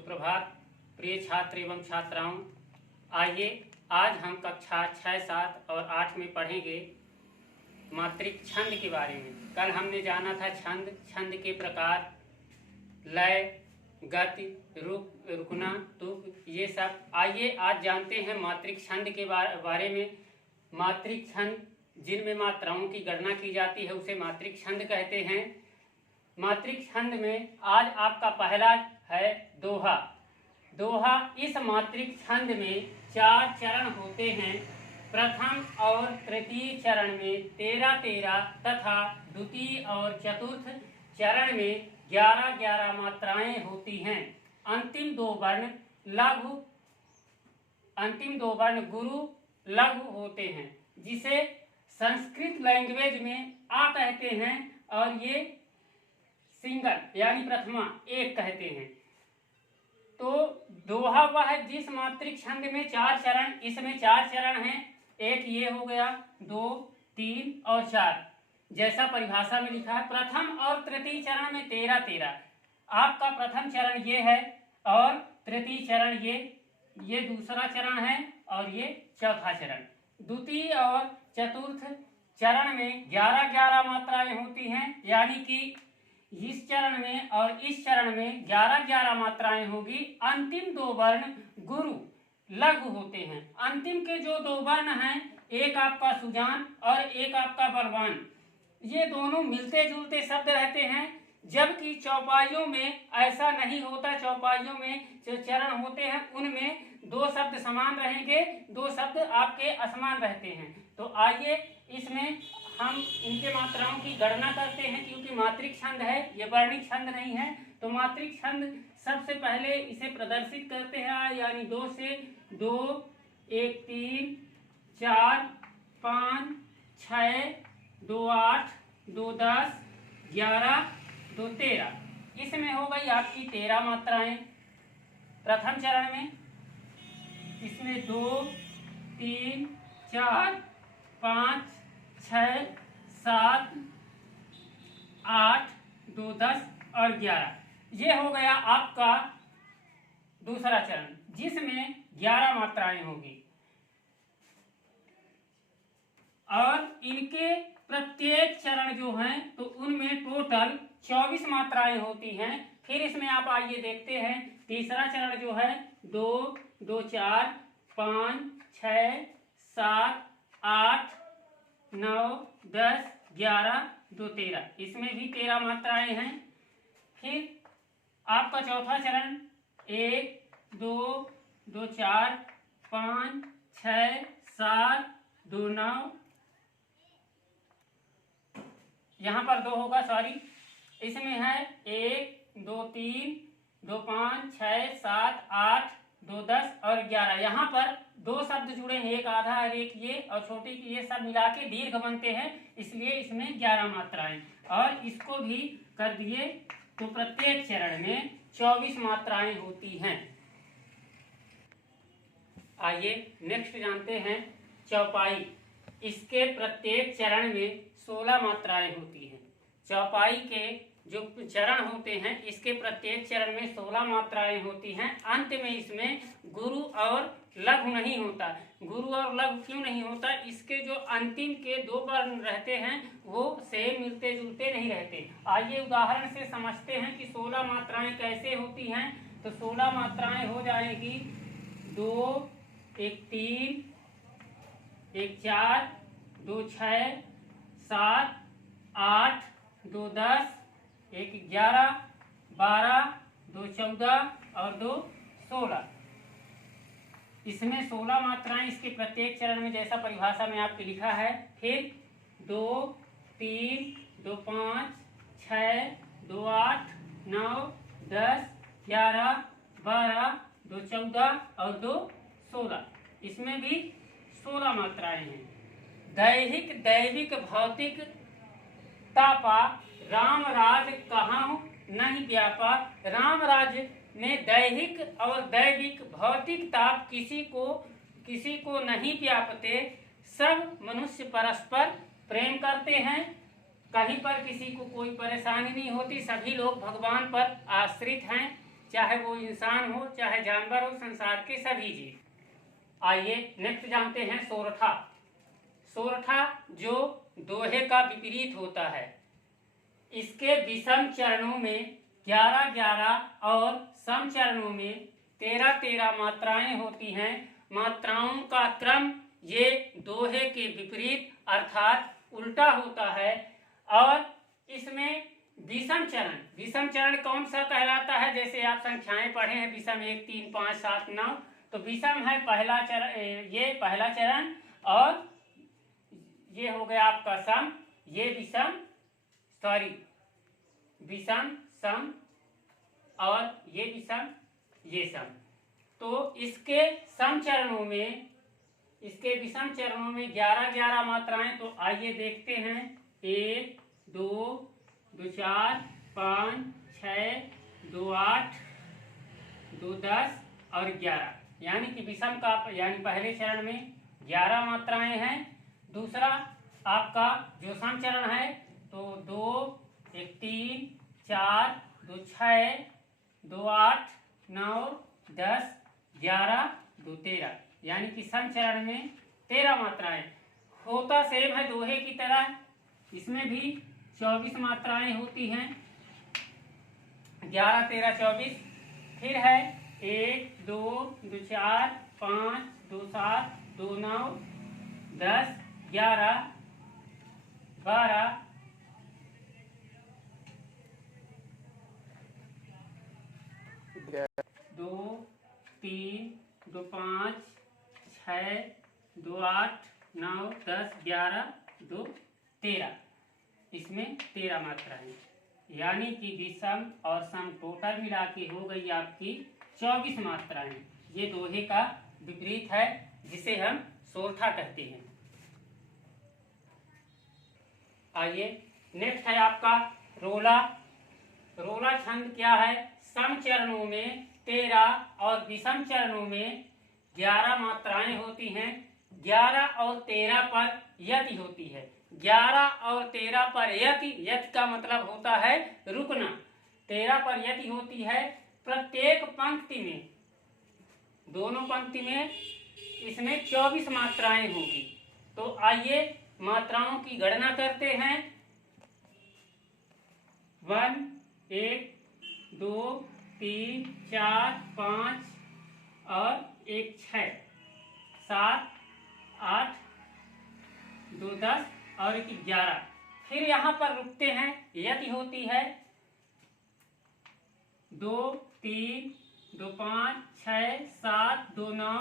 सुप्रभात प्रिय छात्र एवं छात्राओं। आइए आज हम कक्षा 6, 7 और 8 में पढ़ेंगे मात्रिक छंद के बारे में। कल हमने जाना था छंद के प्रकार, लय, गति, रुकना, तुक, ये सब। आइए आज जानते हैं मात्रिक छंद के बारे में। मात्रिक छंद जिनमें मात्राओं की गणना की जाती है उसे मात्रिक छंद कहते हैं। मात्रिक छंद में आज आपका पहला है दोहा। दोहा इस मात्रिक छंद में 4 चरण होते हैं। प्रथम और तृतीय चरण में 13-13 तथा द्वितीय और चतुर्थ चरण में 11-11 मात्राएं होती हैं। अंतिम दो वर्ण गुरु लघु होते हैं, जिसे संस्कृत लैंग्वेज में आ कहते हैं और ये सिंगल यानी प्रथमा एक कहते हैं। तो दोहा वह है जिस मात्रिक छंद में 4 चरण, इसमें 4 चरण हैं। एक ये हो गया, 2, 3 और 4, जैसा परिभाषा में लिखा है। प्रथम और तृतीय चरण में 13-13। आपका प्रथम चरण ये है और तृतीय चरण ये दूसरा चरण है और ये चौथा चरण। द्वितीय और चतुर्थ चरण में 11-11 मात्राएं होती हैं, यानी कि इस चरण में और इस चरण में 11-11 मात्राएं होगी। अंतिम दो वर्ण गुरु लघु होते हैं। अंतिम के जो 2 वर्ण हैं, एक आपका सुजान और एक आपका बलवान, ये दोनों मिलते जुलते शब्द रहते हैं, जबकि चौपाइयों में ऐसा नहीं होता। चौपाइयों में जो चरण होते हैं उनमें 2 शब्द समान रहेंगे, 2 शब्द आपके असमान रहते हैं। तो आइए इसमें हम इनके मात्राओं की गणना करते हैं, क्योंकि मात्रिक छंद है, ये वर्णिक छंद नहीं है। तो मात्रिक छंद सबसे पहले इसे प्रदर्शित करते हैं, यानी 2 से 2, 1, 3, 4, 5, 6, 2, 8, 2, 10, 11, 2, 13। इसमें हो गई आपकी 13 मात्राएं प्रथम चरण में। इसमें 2, 3, 4, 5, 6, 7, 8, 2, 10 और 11। ये हो गया आपका दूसरा चरण, जिसमें 11 मात्राएं होगी और इनके प्रत्येक चरण जो हैं तो उनमें टोटल 24 मात्राएं होती हैं। फिर इसमें आप आइए देखते हैं, तीसरा चरण जो है 2, 2, 4, 5, 6, 7, 8, 9, 10, 11, 2, 13। इसमें भी 13 मात्राएं हैं। फिर आपका चौथा चरण 1, 2, 2, 4, 5, 6, 7, 2, 9, यहाँ पर 2 होगा, सॉरी। इसमें है 1, 2, 3, 2, 5, 6, 7, 8, 2, 10 और 11। यहाँ पर 2 शब्द जुड़े हैं, एक आधा और एक ये, और छोटी की ये सब मिला के दीर्घ बनते हैं, इसलिए इसमें 11 मात्राएं। और इसको भी कर दिए तो प्रत्येक चरण में 24 मात्राएं होती हैं। आइए नेक्स्ट जानते हैं चौपाई। इसके प्रत्येक चरण में 16 मात्राएं होती हैं। चौपाई के जो चरण होते हैं, इसके प्रत्येक चरण में 16 मात्राएं होती हैं। अंत में इसमें गुरु और लघु नहीं होता। गुरु और लघु क्यों नहीं होता? इसके जो अंतिम के 2 वर्ण रहते हैं वो सेम मिलते जुलते नहीं रहते। आइए उदाहरण से समझते हैं कि 16 मात्राएं कैसे होती हैं। तो 16 मात्राएं हो जाएगी 2, 1, 3, 1, 4, 2, 6, 7, 8, 2, 10, 1, 11, 12, 2, 14 और 2, 16। इसमें 16 मात्राएं इसके प्रत्येक चरण में, जैसा परिभाषा में आपके लिखा है। फिर 2, 3, 2, 5, 6, 2, 8, 9, 10, 11, 12, 2, 14 और 2, 16। इसमें भी 16 मात्राएं हैं। दैहिक दैविक भौतिक तापा राम राज कहां नहीं व्यापा। राम राज्य में दैहिक और दैविक भौतिक ताप किसी को नहीं व्यापते। सब मनुष्य परस्पर प्रेम करते हैं, कहीं पर किसी को कोई परेशानी नहीं होती, सभी लोग भगवान पर आश्रित हैं। चाहे वो इंसान हो चाहे जानवर हो, संसार के सभी जीव। आइए नेक्स्ट जानते हैं सोरठा। सोरठा जो दोहे का विपरीत होता है, इसके विषम चरणों में 11-11 और सम चरणों में 13-13 मात्राएं होती हैं। मात्राओं का क्रम ये दोहे के विपरीत अर्थात उल्टा होता है। और इसमें विषम चरण कौन सा कहलाता है? जैसे आप संख्याएं पढ़े हैं, विषम 1 3 5 7 9, तो विषम है पहला चरण, ये पहला चरण, और ये हो गया आपका सम, ये विषम सम, और ये विषम ये सम। तो इसके सम चरणों में, इसके विषम चरणों में 11-11 मात्राएं। तो आइए देखते हैं, 1 2 2 4 5 6 2 8 2 10 और 11, यानी कि विषम का यानी पहले चरण में 11 मात्राएं हैं। दूसरा आपका जो सम चरण है तो 2 1 3 4 2 6 2 8 9 10 11 2 13, यानी कि सम चरण में 13 मात्राएं। होता सेम है दोहे की तरह, इसमें भी 24 मात्राएं होती हैं, 11 13 24। फिर है 1 2 2 4 5 2 7 2 9 10 11 12 2 3 2 5 6 2 8 9 10 11 2 13, इसमें 13 मात्राएं, यानी कि विषम और सम टोटल मिला के हो गई आपकी 24 मात्राएं। ये दोहे का विपरीत है, जिसे हम सोरठा कहते हैं। आइए नेक्स्ट है आपका रोला। रोला छंद क्या है? सम चरणों में 13 और विषम चरणों में 11 मात्राएं होती हैं। 11 और 13 पर यति होती है। 11 और 13 पर यति का मतलब होता है रुकना। 13 पर यति होती है। प्रत्येक पंक्ति में, दोनों पंक्ति में इसमें 24 मात्राएं होगी। तो आइए मात्राओं की गणना करते हैं। 1 2 3 4 5 और 1 6 7 8 2 10 और 1 11। फिर यहाँ पर रुकते हैं, यति होती है 2 3 2 5 6 7 2 9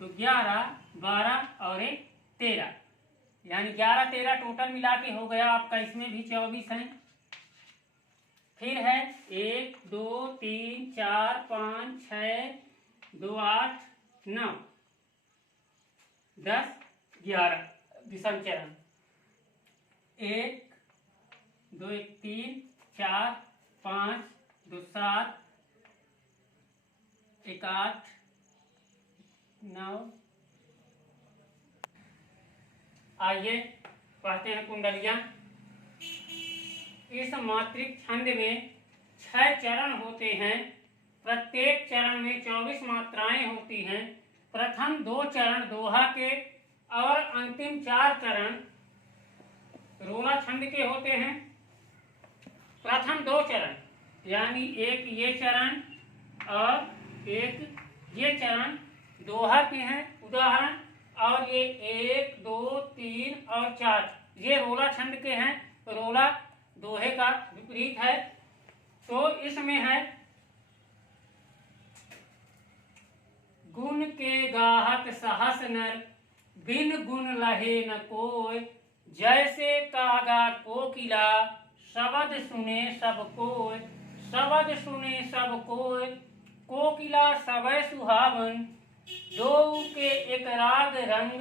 2 11 12 और 1 13, यानी 11 13 टोटल मिला के हो गया आपका। इसमें भी 24 हैं। फिर है 1 2 3 4 5 6 2 8 9 10 11 विषम चरण। 1 2 1 3 4 5 2 7 1 8 9। आइए पढ़ते हैं कुंडलियां। इस मात्रिक छंद में 6 चरण होते हैं। प्रत्येक चरण में 24 मात्राएं होती हैं। प्रथम 2 चरण दोहा के और अंतिम 4 चरण रोला छंद के होते हैं। प्रथम 2 चरण यानी एक ये चरण और एक ये चरण दोहा के हैं उदाहरण, और ये 1 2 3 और 4 ये रोला छंद के हैं। रोला दोहे का विपरीत है। तो इसमें है गुण के गाहक सहस नर, बिन गुण लहे न कोय, जैसे कागा कोकिला, शब्द सुने सब कोय। शब्द सुने सब कोय, कोकिला सबय सुहावन, दो के एक राग रंग,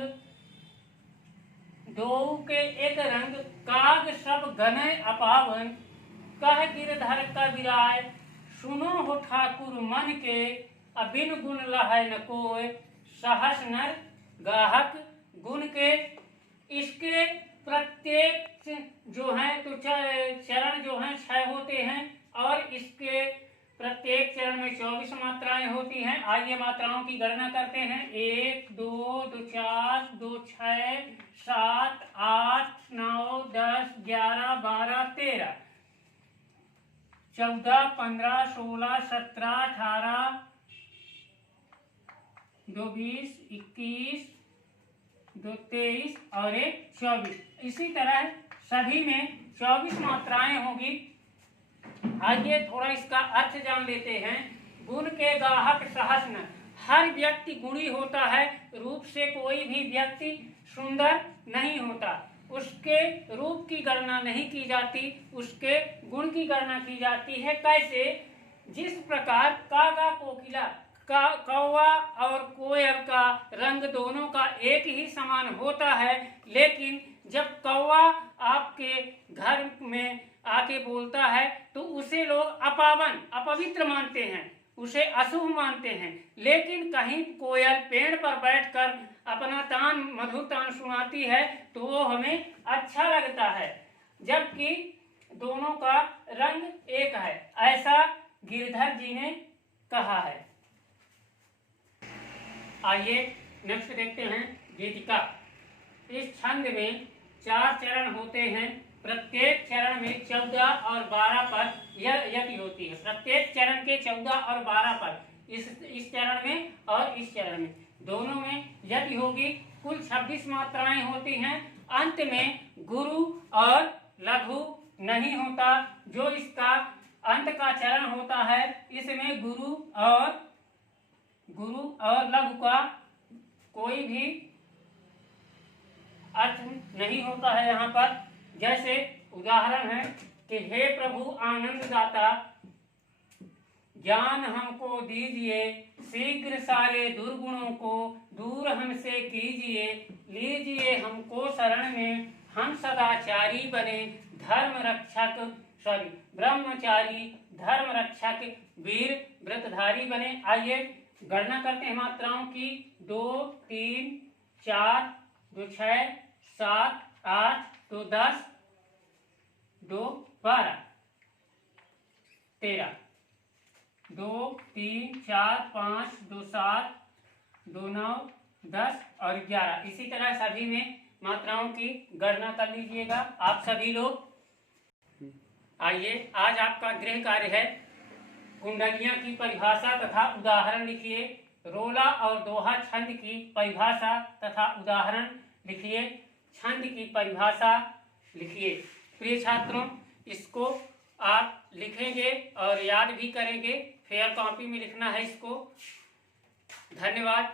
दो के एक रंग, काग सब गनय अपावन। कह गिरधर कबीराय, सुनो हो ठाकुर मन के, अबिन गुण लहै न कोय। सहस नर गाहक गुण के। इसके प्रत्येक जो है तो चरण जो हैं 6 होते हैं, और इसके प्रत्येक चरण में 24 मात्राएं होती हैं। आइए मात्राओं की गणना करते हैं। 1 2 2 4 2 6 7 8 9 10 11 12 13 14 15 16 17 18 2 20 21 2 23 और 1 24। इसी तरह सभी में 24 मात्राएं होगी। आइए थोड़ा इसका अर्थ जान लेते हैं। गुण के गाहक सहस्न। हर व्यक्ति गुणी होता है। रूप से कोई भी व्यक्ति सुंदर नहीं होता। उसके रूप की गणना नहीं की जाती, उसके गुण की गणना की जाती है। कैसे? जिस प्रकार कागा कोकिला का कौवा और कोयल का रंग दोनों का एक ही समान होता है, लेकिन जब कौवा आपके घर में आके बोलता है तो उसे लोग अपावन अपवित्र मानते हैं, उसे अशुभ मानते हैं। लेकिन कहीं कोयल पेड़ पर बैठकर अपना तान मधुर तान सुनाती है तो वो हमें अच्छा लगता है, जबकि दोनों का रंग एक है, ऐसा गिरधर जी ने कहा है। आइए नेक्स्ट देखते हैं गीतिका। इस छंद में 4 चरण होते हैं। प्रत्येक चरण में 14 और 12 पद यति होती है। प्रत्येक चरण के 14 और 12 पद इस चरण में और इस चरण में दोनों में यति होगी। कुल 26 मात्राएं होती हैं। अंत में गुरु और लघु नहीं होता। जो इसका अंत का चरण होता है इसमें गुरु और लघु का कोई भी अर्थ नहीं होता है यहाँ पर। जैसे उदाहरण है कि हे प्रभु आनंद दाता, ज्ञान हमको दीजिए, शीघ्र सारे दुर्गुणों को दूर हमसे कीजिए, लीजिए हमको शरण में, हम सदाचारी बने, ब्रह्मचारी धर्म रक्षक वीर व्रतधारी बने। आइए गणना करते हैं मात्राओं की। 2 3 4 2 6 7 8 2 10 2 12 13 2 3 4 5 2 7 2 9 10 और 11। इसी तरह सभी में मात्राओं की गणना कर लीजिएगा आप सभी लोग। आइए आज आपका गृह कार्य है कुंडलियां की परिभाषा तथा उदाहरण लिखिए। रोला और दोहा छंद की परिभाषा तथा उदाहरण लिखिए। छंद की परिभाषा लिखिए। प्रिय छात्रों, इसको आप लिखेंगे और याद भी करेंगे। फेयर कॉपी में लिखना है इसको। धन्यवाद।